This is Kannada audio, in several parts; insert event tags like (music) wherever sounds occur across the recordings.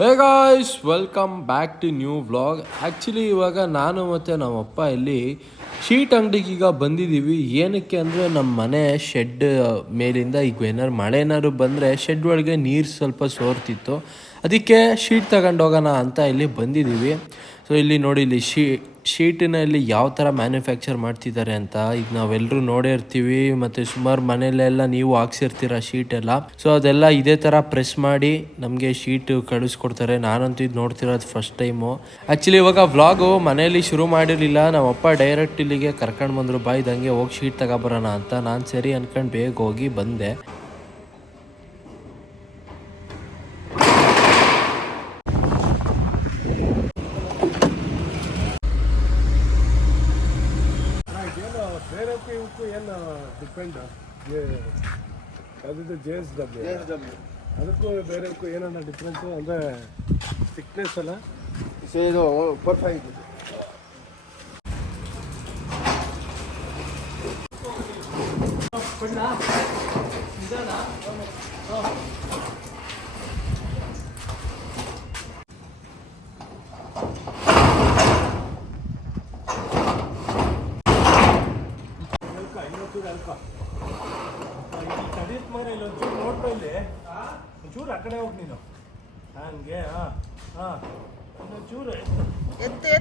Hey guys welcome back to new vlog actually ಇವಾಗ ನಾನು ಮತ್ತು ನಮ್ಮಪ್ಪ ಇಲ್ಲಿ ಶೀಟ್ ಅಂಗಡಿಗೆ ಈಗ ಬಂದಿದ್ದೀವಿ. ಏನಕ್ಕೆ ಅಂದರೆ ನಮ್ಮ ಮನೆ ಶೆಡ್ ಮೇಲಿಂದ ಈಗ ಏನಾದ್ರು ಮಳೆ ಏನಾದ್ರು ಬಂದರೆ ಶೆಡ್ ಒಳಗೆ ನೀರು ಸ್ವಲ್ಪ ಸೋರ್ತಿತ್ತು. ಅದಕ್ಕೆ ಶೀಟ್ ತಗೊಂಡೋಗೋಣ ಅಂತ ಇಲ್ಲಿ ಬಂದಿದ್ದೀವಿ. ಸೊ ಇಲ್ಲಿ ನೋಡಿ, ಇಲ್ಲಿ ಶೀ, ಶೀಟಿನಲ್ಲಿ ಯಾವ ಥರ ಮ್ಯಾನುಫ್ಯಾಕ್ಚರ್ ಮಾಡ್ತಿದ್ದಾರೆ ಅಂತ ಈಗ ನಾವೆಲ್ಲರೂ ನೋಡೇ ಇರ್ತೀವಿ. ಮತ್ತು ಸುಮಾರು ಮನೆಯಲ್ಲೆಲ್ಲ ನೀವು ಹಾಕ್ಸಿರ್ತೀರ ಶೀಟ್ ಎಲ್ಲ ಸೊ ಅದೆಲ್ಲ ಇದೇ ಥರ ಪ್ರೆಸ್ ಮಾಡಿ ನಮಗೆ ಶೀಟ್ ಕಳಿಸ್ಕೊಡ್ತಾರೆ. ನಾನಂತೂ ಇದು ನೋಡ್ತಿರೋದು ಫಸ್ಟ್ ಟೈಮು ಆ್ಯಕ್ಚುಲಿ ಇವಾಗ ವ್ಲಾಗು ಮನೆಯಲ್ಲಿ ಶುರು ಮಾಡಿರಲಿಲ್ಲ. ನಮ್ಮಪ್ಪ ಡೈರೆಕ್ಟ್ ಇಲ್ಲಿಗೆ ಕರ್ಕೊಂಡು ಬಂದರು, ಬಾ ಇದಂಗೆ ಹೋಗಿ ಶೀಟ್ ತಗೊಬರೋಣ ಅಂತ. ನಾನು ಸರಿ ಅನ್ಕೊಂಡು ಬೇಗ ಹೋಗಿ ಬಂದೆ. J S W S W ಅದಕ್ಕೂ ಬೇರೆಕ್ಕೂ ಏನನ್ನ ಡಿಫ್ರೆನ್ಸು ಅಂದರೆ ಥಿಕ್ನೆಸ್ ಅಲ್ಲ ಇದು ಪರ್ಫೆಕ್ಟ್ ಅಲ್ಕ ಇನ್ನೊಂಚೂರು ತಡೀತ್ ಮೇಲೆ ಇಲ್ಲಿ ಒಂಚೂರು ನೋಡ್ತಾ ಇಲ್ಲಿ ಒಂಚೂರು ಆ ಕಡೆ ಹೋಗಿ ನೀನು ಹಂಗೆ ಹಾಂ ಹಾಂ ಇನ್ನೊಂಚೂರು ಎತ್ತು ಎತ್ತು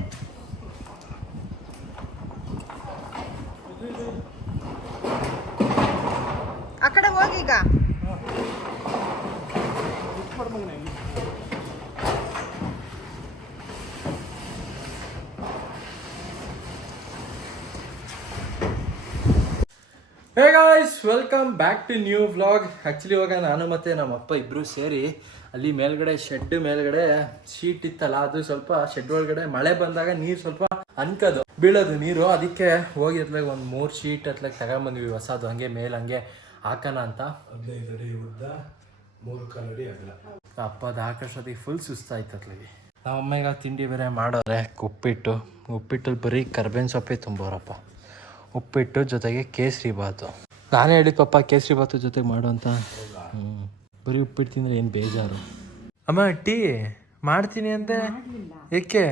ಆ ಕಡೆ ಹೋಗೀಗ ಲಿಫ್ಟ್ ಮಾಡು ಮಗನೇ ಇಲ್ಲಿ. Hey guys welcome back to new vlog actually ಇವಾಗ ನಾನು ಮತ್ತು ನಮ್ಮಪ್ಪ ಇಬ್ಬರು ಸೇರಿ ಅಲ್ಲಿ ಮೇಲ್ಗಡೆ ಶೆಡ್ ಮೇಲ್ಗಡೆ ಶೀಟ್ ಇತ್ತಲ್ಲ ಅದು ಸ್ವಲ್ಪ ಶೆಡ್ ಒಳಗಡೆ ಮಳೆ ಬಂದಾಗ ನೀರು ಸ್ವಲ್ಪ ಅನ್ಕೋದು ಬೀಳೋದು ನೀರು. ಅದಕ್ಕೆ ಹೋಗಿ ಅತ್ಲಾಗ ಒಂದು ಮೂರು ಶೀಟ್ ಅತ್ಲಾಗ ತಗೊಂಬಂದ್ವಿ ಹೊಸದು. ಹಂಗೆ ಮೇಲೆ ಹಂಗೆ ಹಾಕೋಣ ಅಂತ. ಹದಿನೈದು ಅಡಿ ಉದ್ದ ಮೂರು ಕಾಲಡಿ ಅಗಲ. ಅಪ್ಪ ಅದು ಹಾಕೋಷ್ಟೊತ್ತಿಗೆ ಫುಲ್ ಸುಸ್ತಾಯ್ತು ಅತ್ಲಾಗೆ ನಮ್ಮ ಈಗ ತಿಂಡಿ ಬೇರೆ ಮಾಡೋರೆ ಉಪ್ಪಿಟ್ಟು. ಉಪ್ಪಿಟ್ಟಲ್ಲಿ ಬರೀ ಕರ್ಬೇವಿನ ಸೊಪ್ಪೆ ತುಂಬೋರಪ್ಪ. ಉಪ್ಪಿಟ್ಟು ಜೊತೆಗೆ ಕೇಸರಿ ಬಾತು ನಾನೇ ಹೇಳಿದ ಪಪ್ಪ ಕೇಸರಿ ಬಾತು ಜೊತೆಗೆ ಮಾಡು ಅಂತ ಹ್ಞೂ ಬರೀ ಉಪ್ಪಿಟ್ಟು ತಿಂದರೆ ಏನು ಬೇಜಾರು. ಅಮ್ಮ ಟೀ ಮಾಡ್ತೀನಿ ಅಂದೆ. ಏಕೆ?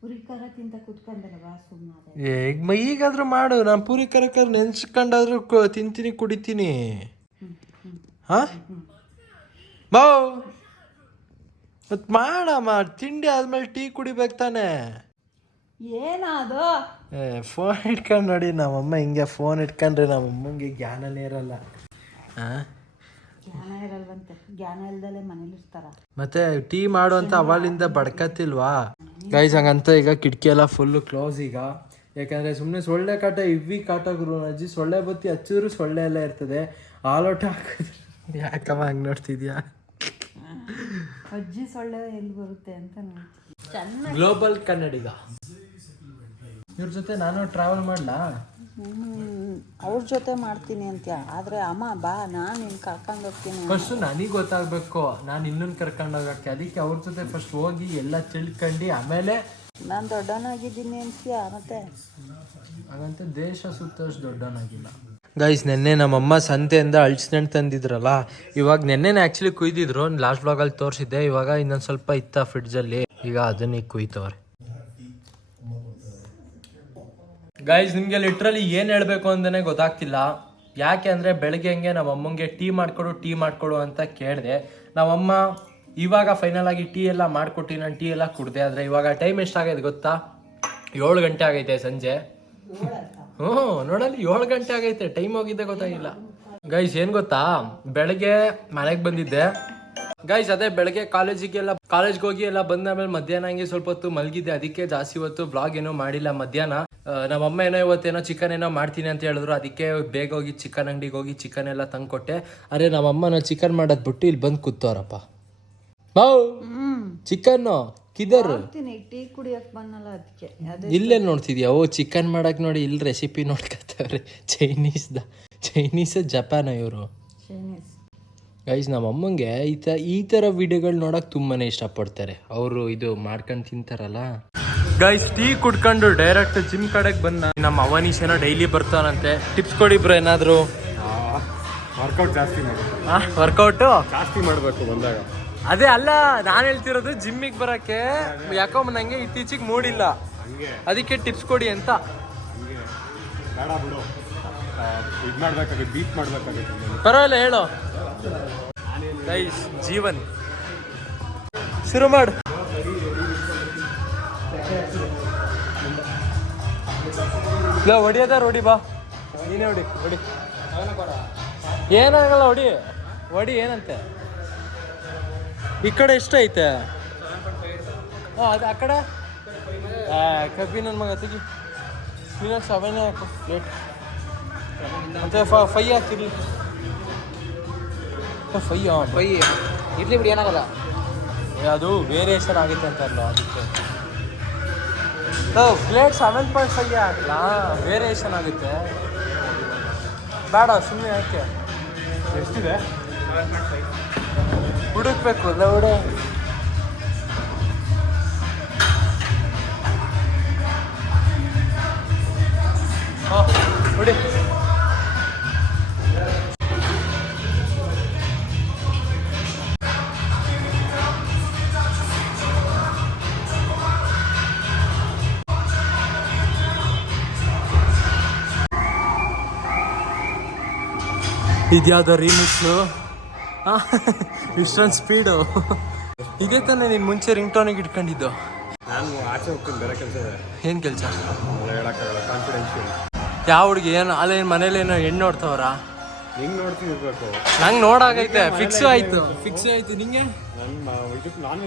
ಪುರಿ ಖಾರ ತಿಂತ ಕುತ್ಕೊಂಡಲ್ವಾ ಸುಮ್ಮನೆ ಈಗ ಮ ಈಗಾದ್ರೂ ಮಾಡು. ನಾನು ಪೂರಿ ಕರಕರ್ ನೆನ್ಸ್ಕೊಂಡಾದ್ರೂ ಕು- ತಿಂತೀನಿ ಕುಡಿತೀನಿ. ಹಾಂ? ಬಾವ್ ಮತ್ ಮಾಡಮ್ಮ ತಿಂಡಿ ಆದ್ಮೇಲೆ ಟೀ ಕುಡಿಬೇಕು ತಾನೆ. ಏನದು ಫೋನ್ ಇಟ್ಕೊಂಡು ನೋಡಿ ನಮ್ಮಮ್ಮ ಹಿಂಗೆ ಫೋನ್ ಇಟ್ಕೊಂಡ್ರೆ ನಮ್ಮಮ್ಮಂಗೆ ಜ್ಞಾನನೇ ಇರಲ್ಲ. ಜ್ಞಾನ ಇರಲ್ವಂತೆ. ಜ್ಞಾನ ಇಲ್ದಲೆ ಮನೇಲಿ ಇರ್ತಾರ. ಮತ್ತೆ ಟೀ ಮಾಡುವಂತ ಅವಳಿಂದ ಬಡ್ಕತ್ತಿಲ್ವಾ ಗೈಸ್ ಹಂಗಂತ ಈಗ ಕಿಟಕಿ ಎಲ್ಲ ಫುಲ್ಲು ಕ್ಲೋಸ್ ಈಗ. ಯಾಕಂದ್ರೆ ಸುಮ್ಮನೆ ಸೊಳ್ಳೆ ಕಾಟ ಇವಿ ಕಾಟ ಗುರು ಅಜ್ಜಿ ಸೊಳ್ಳೆ ಬತ್ತಿ ಹಚ್ಚಿದ್ರು ಸೊಳ್ಳೆ ಎಲ್ಲ ಇರ್ತದೆ. ಆಲೋಟ ಹಾಕಿದ್ರೆ. ಯಾಕಮ್ಮ ಹಂಗೆ ನೋಡ್ತಿದ್ಯಾ? ಅಜ್ಜಿ ಸೊಳ್ಳೆ ಎಲ್ಲಿ ಬರುತ್ತೆ ಅಂತ ಗ್ಲೋಬಲ್ ಕನ್ನಡಿಗ ಇವ್ರ ಜೊತೆ ನಾನು ಟ್ರಾವೆಲ್ ಮಾಡ್ಲಾ? ಅವ್ರ ಜೊತೆ ಮಾಡ್ತೀನಿ ಅಂತ್ಯ ಆದ್ರೆ ಅಮ್ಮ ಬಾ ನಾನು ನಿನ್ ಕರ್ಕೊಂಡು ಹೋಗ್ತೀನಿ ಫಸ್ಟ್ ನನಗೆ ಗೊತ್ತಾಗ್ಬೇಕು. ನಾನು ಇನ್ನೊಂದು ಕರ್ಕೊಂಡು ಹೋಗಕ್ಕೆ. ಅದಕ್ಕೆ ಅವ್ರ ಜೊತೆ ಫಸ್ಟ್ ಹೋಗಿ ಎಲ್ಲ ತಿಳ್ಕೊಂಡು ಆಮೇಲೆ ನಾನು ದೊಡ್ಡವನಾಗಿದ್ದೀನಿ ಅಂತ್ಯ ಮತ್ತೆ? ಹಾಗಂತ ದೇಶ ಸುತ್ತಷ್ಟು ದೊಡ್ಡವನಾಗಿಲ್ಲ. ಗೈಸ್ ನೆನ್ನೆ ನಮ್ಮಮ್ಮ ಸಂತೆಯಿಂದ ಅಳ್ಸಿನಣ್ಣು ತಂದಿದ್ರಲ್ಲ ಇವಾಗ ನೆನ್ನೆನೇ ಆ್ಯಕ್ಚುಲಿ ಕುಯ್ದಿದ್ರು. ಲಾಸ್ಟ್ ಬ್ಲಾಗಲ್ಲಿ ತೋರಿಸಿದ್ದೆ. ಇವಾಗ ಇನ್ನೊಂದು ಸ್ವಲ್ಪ ಇತ್ತ ಫ್ರಿಡ್ಜಲ್ಲಿ ಈಗ ಅದನ್ನೇ ಕುಯ್ತವ್ರೆ. ಗೈಸ್ ನಿಮಗೆ ಲಿಟ್ರಲಿ ಏನು ಹೇಳಬೇಕು ಅಂತಲೇ ಗೊತ್ತಾಗ್ತಿಲ್ಲ. ಯಾಕೆ ಅಂದರೆ ಬೆಳಗ್ಗೆ ಹಂಗೆ ನಮ್ಮ ಅಮ್ಮಂಗೆ ಟೀ ಮಾಡಿಕೊಡು ಟೀ ಮಾಡಿಕೊಡು ಅಂತ ಕೇಳಿದೆ. ನಮ್ಮಮ್ಮ ಇವಾಗ ಫೈನಲ್ ಆಗಿ ಟೀ ಎಲ್ಲ ಮಾಡಿಕೊಟ್ಟು, ನಾನು ಟೀ ಎಲ್ಲ ಕುಡ್ದೆ. ಆದರೆ ಇವಾಗ ಟೈಮ್ ಎಷ್ಟಾಗೈತೆ ಗೊತ್ತಾ? ಏಳು ಗಂಟೆ ಆಗೈತೆ ಸಂಜೆ. ಹ್ಞೂ, ನೋಡಲ್ಲಿ ಏಳು ಗಂಟೆ ಆಗೈತೆ. ಟೈಮ್ ಹೋಗಿದ್ದೆ ಗೊತ್ತಾಗಿಲ್ಲ. ಗೈಸ್ ಏನು ಗೊತ್ತಾ? ಬೆಳಗ್ಗೆ ಮನೆಗೆ ಬಂದಿದ್ದೆ. ಗೈಸ್ ಅದೇ ಬೆಳಗ್ಗೆ ಕಾಲೇಜಿಗೆಲ್ಲ, ಕಾಲೇಜ್ಗೆ ಹೋಗಿ ಎಲ್ಲ ಬಂದ ಮೇಲೆ ಮಧ್ಯಾಹ್ನ ಹಂಗೆ ಸ್ವಲ್ಪ ಹೊತ್ತು ಮಲಗಿದ್ದೆ. ಅದಕ್ಕೆ ಜಾಸ್ತಿ ಹೊತ್ತು ಬ್ಲಾಗ್ ಏನೋ ಮಾಡಿಲ್ಲ ಮಧ್ಯಾಹ್ನ. ಆ, ನಮ್ಮಮ್ಮ ಏನೋ ಇವತ್ತೇನೋ ಚಿಕನ್ ಏನೋ ಮಾಡ್ತೀನಿ ಅಂತ ಹೇಳಿದ್ರು. ಅದಕ್ಕೆ ಬೇಗ ಹೋಗಿ ಚಿಕನ್ ಅಂಗಡಿಗೆ ಹೋಗಿ ಚಿಕನ್ ಎಲ್ಲ ತಂದ್ಕೊಟ್ಟೆ. ಅರೆ ನಮ್ಮ ಅಮ್ಮ ನಾವು ಚಿಕನ್ ಮಾಡೋದ್ ಬಿಟ್ಟು ಇಲ್ಲಿ ಬಂದು ಕೂತವ್ರಪ್ಪ. Chicken chicken ಕಿದರ್. ಹೋಗ್ತೀನಿ ಟೀ ಕುಡಿಯಕ್ಕೆ ಬಂದಲ್ಲ ಅದಕ್ಕೆ. ಇಲ್ಲೇ ನೋಡ್ತಿದ್ಯಾ? ಓ ಚಿಕನ್ ಮಾಡಕ್ ನೋಡಿ ಇಲ್ಲಿ ರೆಸಿಪಿ ನೋಡ್ಕೊತಾವ್ರೆ. ಚೈನೀಸ್ದ ಚೈನೀಸ್ ಜಪಾನ ಇವರು. ಚೈನೀಸ್ ಗೈಸ್ ನಮ್ಮ ಅಮ್ಮಂಗೆ ಈ ತರ ಈ ಥರ ವಿಡಿಯೋಗಳು ನೋಡಕ್ ತುಂಬಾನೇ ಇಷ್ಟಪಡ್ತಾರೆ. ಅವರು ಇದು ಮಾಡ್ಕೊಂಡು ತಿಂತಾರಲ್ಲ. ಗೈಸ್ ಟೀ ಕುಡ್ಕೊಂಡು ಡೈರೆಕ್ಟ್ ಜಿಮ್ ಕಡೆಗೆ ಬಂದ ನಮ್ಮ ಅವನೀಶ್ ಏನೋ ಡೈಲಿ ಬರ್ತಾನಂತೆ. ಟಿಪ್ಸ್ ಕೊಡಿ ಬ್ರೋ ಏನಾದ್ರು. ವರ್ಕೌಟ್ ಜಾಸ್ತಿ ಮಾಡಿ. ವರ್ಕೌಟು ಜಾಸ್ತಿ ಮಾಡಬೇಕು ಬಂದಾಗ. ಅದೇ ಅಲ್ಲ ನಾನು ಹೇಳ್ತಿರೋದು ಜಿಮ್ಮಿಗೆ ಬರಕ್ಕೆ ಯಾಕೋ ನಂಗೆ ಇತ್ತೀಚಿಗೆ ಮೂಡಿಲ್ಲ. ಅದಕ್ಕೆ ಟಿಪ್ಸ್ ಕೊಡಿ ಅಂತ. ಹಂಗೆ. ಬೇಡ ಬಿಡು. ಇದು ಮಾಡ್ಬೇಕಾಗುತ್ತೆ ಬೀಟ್ ಮಾಡ್ಬೇಕಾಗುತ್ತೆ ಪರವಾಗಿಲ್ಲ ಹೇಳು. ಗೈಸ್ ಜೀವನ್. ಶುರು ಮಾಡು. ಇಲ್ಲ ಹೊಡಿಯೋದ ಹೊಡಿ ಬಾ. ನೀನೇ ಹೊಡಿ ಹೊಡಿ. ಏನಾಗಲ್ಲ ಹೊಡಿ. ಹೊಡಿ ಏನಂತೆ? ಈ ಕಡೆ ಎಷ್ಟೈತೆ ಹಾಂ ಅದು ಆ ಕಡೆ? ಕಬ್ಬಿ ನನ್ನ ಮಗ ತೆಗಿ. ನೀನು ಸೆವೆನ್ ಹಾಕು ಲೇಟ್ ಮತ್ತೆ ಫೈ ಹಾಕಿರ್ಲಿ. ಫೈ ಫೈ ಇರ್ಲಿ ಬಿಡಿ ಏನಾಗಲ್ಲ. ಅದು ವೇರಿಯೇಷನ್ ಆಗುತ್ತೆ ಅಲ್ಲ ಅದಕ್ಕೆ. ಪ್ಲೇಟ್ ಸೆವೆನ್ ಪಾಯಿಂಟ್ ಫೈವ್ ಹಾಕಲಾ ವೇರಿಯೇಷನ್ ಆಗುತ್ತೆ. ಬೇಡ ಸುಮ್ಮನೆ ಯಾಕೆ? ಎಷ್ಟಿದೆ? ಹುಡುಕ್ಬೇಕು ಅಲ್ಲ ಹುಡು. ಹುಡಿ. ಇದ್ಯಾವುದೋ ರೀಮಿಕ್ಸು ಇಷ್ಟೊಂದು ಸ್ಪೀಡು ಇದೇ ತಾನೇ ನೀನು ಮುಂಚೆ ರಿಂಗ್ ಟೋನಿಗೆ ಇಟ್ಕೊಂಡಿದ್ದು. ನಾನು ಆಚೆ ಹೋಗ್ತೀನಿ ಬೇರೆ ಕೆಲಸ ಇದೆ. ಏನು ಕೆಲಸ? ಹೇಳಕ್ಕಾಗಲ್ಲ ಕಾನ್ಫಿಡೆನ್ಷಿಯಲ್ ಯಾವ ಹುಡುಗಿ ಏನು ಅಲ್ಲೇನು ಏನೋ ಹೆಣ್ಣು ನೋಡ್ತವ್ರ? ಹಿಂಗೆ ನೋಡ್ತಿರ್ಬೇಕು ನಂಗೆ ನೋಡಾಗೈತೆ ಫಿಕ್ಸ್ ಆಯ್ತು ಫಿಕ್ಸ್ ಆಯ್ತು ನಿಂಗೆ? ನನ್ನ ಇದಕ್ಕೆ ನಾನ್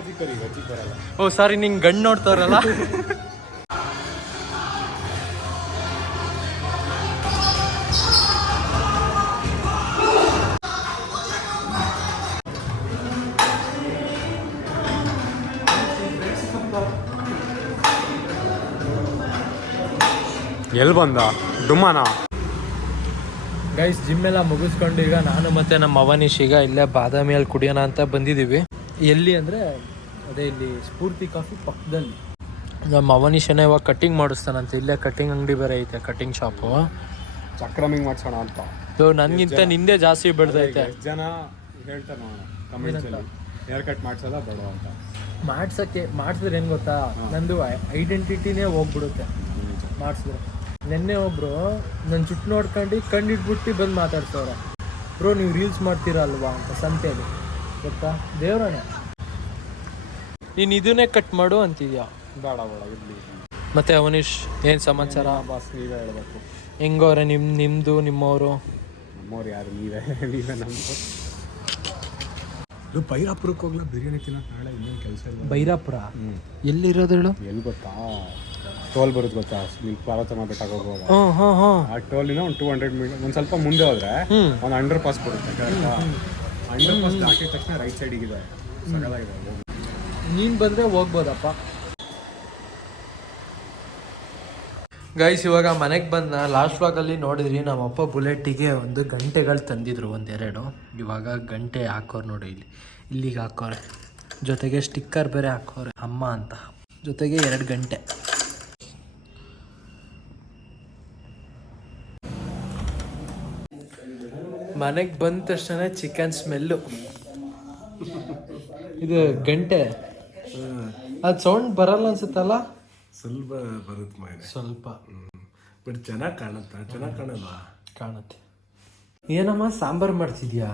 ಓ ಸಾರಿ ನಿಂಗೆ ಗಂಡು ನೋಡ್ತವ್ರಲ್ಲ? (laughs) ಎಲ್ಲಿ ಬಂದ? ಡುಮ್ಮನ? ಗೈಸ್ ಜಿಮ್ ಎಲ್ಲ ಮುಗಿಸ್ಕೊಂಡು ಈಗ ನಾನು ಮತ್ತೆ ನಮ್ಮ ಅವನೀಶ್ ಈಗ ಇಲ್ಲೇ ಬಾದಾಮಿಯಲ್ಲಿ ಕುಡಿಯೋಣ ಅಂತ ಬಂದಿದ್ದೀವಿ. ಎಲ್ಲಿ ಅಂದರೆ ಅದೇ ಇಲ್ಲಿ ಸ್ಫೂರ್ತಿ ಕಾಫಿ ಪಕ್ಕದಲ್ಲಿ. ನಮ್ಮ ಅವನೀಶನೇ ಇವಾಗ ಕಟ್ಟಿಂಗ್ ಮಾಡಿಸ್ತಾನಂತೆ. ಇಲ್ಲೇ ಕಟ್ಟಿಂಗ್ ಅಂಗಡಿ ಬೇರೆ ಐತೆ ಕಟ್ಟಿಂಗ್ ಶಾಪು ಚಕ್ರಮಿಂಗ್ ಮಾಡ್ಸೋಣ ಅಂತ. ಸೊ ನನಗಿಂತ ನಿಂದೆ ಜಾಸ್ತಿ ಬೆಳೆದೈತೆ ಎಷ್ಟು ಜನ ಹೇಳ್ತಾರೆ ನೋಡೋಣ. ಹೇರ್ ಕಟ್ ಮಾಡ್ಸಲ್ಲ ಬೇಡ ಅಂತ. ಮಾಡ್ಸಕ್ಕೆ ಮಾಡಿಸಿದ್ರೆ ಏನು ಗೊತ್ತಾ? ನಂದು ಐಡೆಂಟಿಟಿನೇ ಹೋಗ್ಬಿಡುತ್ತೆ. ಮಾಡಿಸಿದ್ರೆ. ನಿನ್ನೆ ಒಬ್ರು ನನ್ನ ಜುಟ್ಟು ನೋಡ್ಕೊಂಡು ಕಂಡಿಟ್ಬಿಟ್ಟು ಬಂದು ಮಾತಾಡ್ಸವ್ರೆ. ಬ್ರೋ ನೀವು ರೀಲ್ಸ್ ಮಾಡ್ತೀರಾ ಅಲ್ವಾ? ಅಂತ ಸಂತೆಯಲ್ಲಿ. ಗೊತ್ತಾ? ದೇವ್ರಣೆ ನೀನು ಇದನ್ನೇ ಕಟ್ ಮಾಡು ಅಂತಿದ್ಯಾ? ಬೇಡ ಬೇಡ ಇರಲಿ. ಮತ್ತೆ ಅವನೀಶ್ ಏನು ಸಮಾಚಾರ? ಬಾಸ್ ನೀವೇ ಹೇಳ್ಬೇಕು. ಹೆಂಗವ್ರೆ ನಿಮ್ಮ ನಿಮ್ಮದು ನಿಮ್ಮವರು? ನಮ್ಮವ್ರು ಯಾರು ನೀವೇ ನೀವೇ ನಮ್ದು. ಇದು ಬೈರಾಪುರಕ್ಕೆ ಹೋಗ್ಲಾ? ಬಿರಿಯಾನಿ ತಿನ್ನೋಕೆ ನಾಳೆ ಇನ್ನೇನು ಕೆಲಸ ಇಲ್ಲ. ಬೈರಾಪುರ? ಎಲ್ಲಿರೋದು ಹೇಳು? ಎಲ್ಲಿ ಗೊತ್ತಾ? ಟೋಲ್ ಬರುತ್ತೆ ಗೊತ್ತಾ? ನೀವು ಪಾರ್ವತಮ್ಮ ಬೆಟ್ಟಕ್ಕೆ ಹೋಗುವಾಗ. ಆ ಟೋಲಿನ ಒಂದು ಟೂ ಹಂಡ್ರೆಡ್ ಮೀಟರ್ ಒಂದು ಸ್ವಲ್ಪ ಮುಂದೆ ಹೋದ್ರೆ ಒಂದು ಅಂಡರ್ ಪಾಸ್ ಬರುತ್ತೆ ಅಂಡರ್ ಪಾಸ್ ದಾಟಿದ ತಕ್ಷಣ ರೈಟ್ ಸೈಡಿಗೆ ಇದೆ ನೀನು ಬಂದರೆ ಹೋಗ್ಬೋದಪ್ಪ. ಗೈಸ್ ಇವಾಗ ಮನೆಗೆ ಬಂದ ಲಾಸ್ಟ್ ವಾಗಲ್ಲಿ ನೋಡಿದ್ರಿ ನಮ್ಮಪ್ಪ ಬುಲೆಟಿಗೆ ಒಂದು ಗಂಟೆಗಳು ತಂದಿದ್ರು ಒಂದೆರಡು. ಇವಾಗ ಗಂಟೆ ಹಾಕೋರು ನೋಡಿ ಇಲ್ಲಿ. ಇಲ್ಲಿಗೆ ಹಾಕೋರೆ. ಜೊತೆಗೆ ಸ್ಟಿಕ್ಕರ್ ಬೇರೆ ಹಾಕೋರೆ. ಅಮ್ಮ ಅಂತ. ಜೊತೆಗೆ ಎರಡು ಗಂಟೆ. ಮನೆಗೆ ಬಂದ ತಕ್ಷಣ ಚಿಕನ್ ಸ್ಮೆಲ್ಲು ಇದು ಗಂಟೆ. ಅದು ಸೌಂಡ್ ಬರಲ್ಲ ಅನ್ಸುತ್ತಲ್ಲ? ಸ್ವಲ್ಪ ಬರುತ್ತೆ ಮೈ ಸ್ವಲ್ಪ. ಬಟ್ ಚೆನ್ನಾಗಿ ಕಾಣುತ್ತಾ? ಚೆನ್ನಾಗಿ ಕಾಣಲ್ಲ ಕಾಣುತ್ತೆ. ಏನಮ್ಮ ಸಾಂಬಾರು ಮಾಡ್ತಿದ್ಯಾ?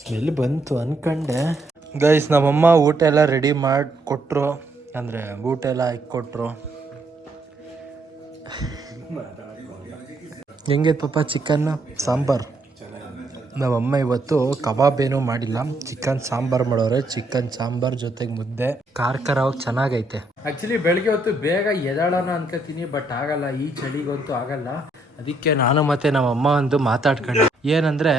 ಸ್ಮೆಲ್ ಬಂತು ಅನ್ಕಂಡೆ. ಗೈಸ್ ನಮ್ಮಮ್ಮ ಊಟ ಎಲ್ಲ ರೆಡಿ ಮಾಡಿ ಕೊಟ್ಟರು ಅಂದರೆ ಊಟ ಎಲ್ಲ ಕೊಟ್ಟರು ಹೆಂಗೆ ಪಾಪ ಚಿಕನ್ ಸಾಂಬಾರು? ನಮ್ಮಮ್ಮ ಇವತ್ತು ಕಬಾಬ್ ಏನೂ ಮಾಡಿಲ್ಲ. ಚಿಕನ್ ಸಾಂಬಾರ್ ಮಾಡೋರೆ. ಚಿಕನ್ ಸಾಂಬಾರ್ ಜೊತೆಗೆ ಮುದ್ದೆ. ಖಾರ ಖಾರವಾಗಿ ಚೆನ್ನಾಗೈತೆ. ಆಕ್ಚುಲಿ ಬೆಳಗ್ಗೆ ಹೊತ್ತು ಬೇಗ ಎದಾಳೋಣ ಅನ್ಕೋತೀನಿ ಬಟ್ ಆಗಲ್ಲ. ಈ ಚಳಿಗಂತೂ ಆಗಲ್ಲ. ಅದಕ್ಕೆ ನಾನು ಮತ್ತೆ ನಮ್ಮಮ್ಮ ಒಂದು ಮಾತಾಡ್ಕೊಂಡೆ. ಏನಂದ್ರೆ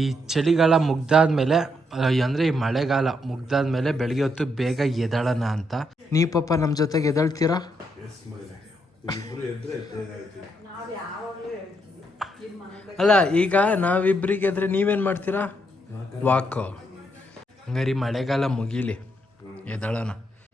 ಈ ಚಳಿಗಾಲ ಮುಗ್ದಾದ್ಮೇಲೆ ಅಂದರೆ ಅಂದ್ರೆ ಈ ಮಳೆಗಾಲ ಮುಗ್ದಾದ್ಮೇಲೆ ಬೆಳಗ್ಗೆ ಹೊತ್ತು ಬೇಗ ಎದಾಳೋಣ ಅಂತ. ನೀ ಪಾಪ ನಮ್ಮ ಜೊತೆಗೆ ಎದಳ್ತೀರಾ ಅಲ್ಲ ಈಗ ನಾವಿಬ್ರಿಗೆ ಎದ್ರೆ ನೀವೇನ್ ಮಾಡ್ತೀರಾ? ವಾಕ್ ಹಂಗಾರಿ ಮಳೆಗಾಲ ಮುಗೀಲಿ. ಎದಳೋಣ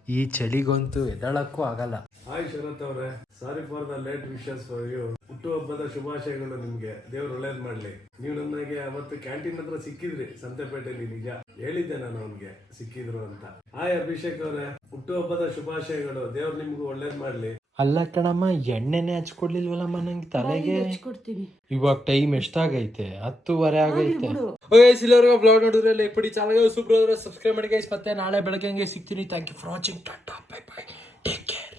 ಈ ಚಳಿಗಂತೂ ಎದಳಕ್ಕೂ ಆಗಲ್ಲ. ಹಾಯ್ ಶರತ್ ಅವರೇ. Sorry for the late wishes for you. ಹುಟ್ಟುಹಬ್ಬದ ಶುಭಾಶಯಗಳು ನಿಮ್ಗೆ. ದೇವ್ರು ಒಳ್ಳೇದ್ ಮಾಡ್ಲಿ. ನೀವು ನನಗೆ ಅವತ್ತು ಕ್ಯಾಂಟೀನ್ ಹತ್ರ ಸಿಕ್ಕಿದ್ರಿ ಸಂತೆಪೇಟೆಯಲ್ಲಿ ನಿಜ. ಹೇಳಿದ್ದೆ ನಾನು ಅವ್ನಿಗೆ, ಸಿಕ್ಕಿದ್ರು ಅಂತ. ಹಾಯ್ ಅಭಿಷೇಕ್ ಅವರೇ. ಹುಟ್ಟುಹಬ್ಬದ ಶುಭಾಶಯಗಳು. ದೇವ್ರು ನಿಮ್ಗೂ ಒಳ್ಳೇದ್ ಮಾಡ್ಲಿ. ಅಲ್ಲ ಕಣಮ್ಮ ಎಣ್ಣೆನೆ ಹಚ್ಕೊಡ್ಲಿಲ್ವಲ್ಲಮ್ಮ ನಂಗೆ ತಲೆಗೆ? ಇವಾಗ ಟೈಮ್ ಎಷ್ಟಾಗೈತೆ? ಹತ್ತುವರೆ ಆಗೈತೆ. ಸಿಲೋರ್ಗ ಬ್ಲಾಗ್ ನೋಡಿದ್ರೆ ಲೈಕ್ ಬಿಡಿ ಚಾನಲ್ಗೆ ಸೂಪರ್ ಸಬ್ಸ್ಕ್ರೈಬ್ ಮಾಡಿ ಗೈಸ್ ಮತ್ತೆ ನಾಳೆ ಬೆಳಗ್ಗೆ ಹಂಗೆ ಸಿಗ್ತೀನಿ. Thank you for watching tata bye bye take care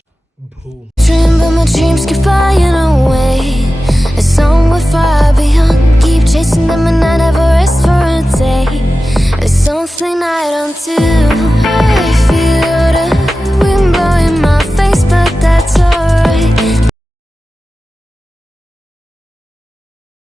ಭೂಮ್ Dream, but my dreams keep flying away. A song we're far beyond. Keep chasing them and I never rest for a day. There's something I don't do.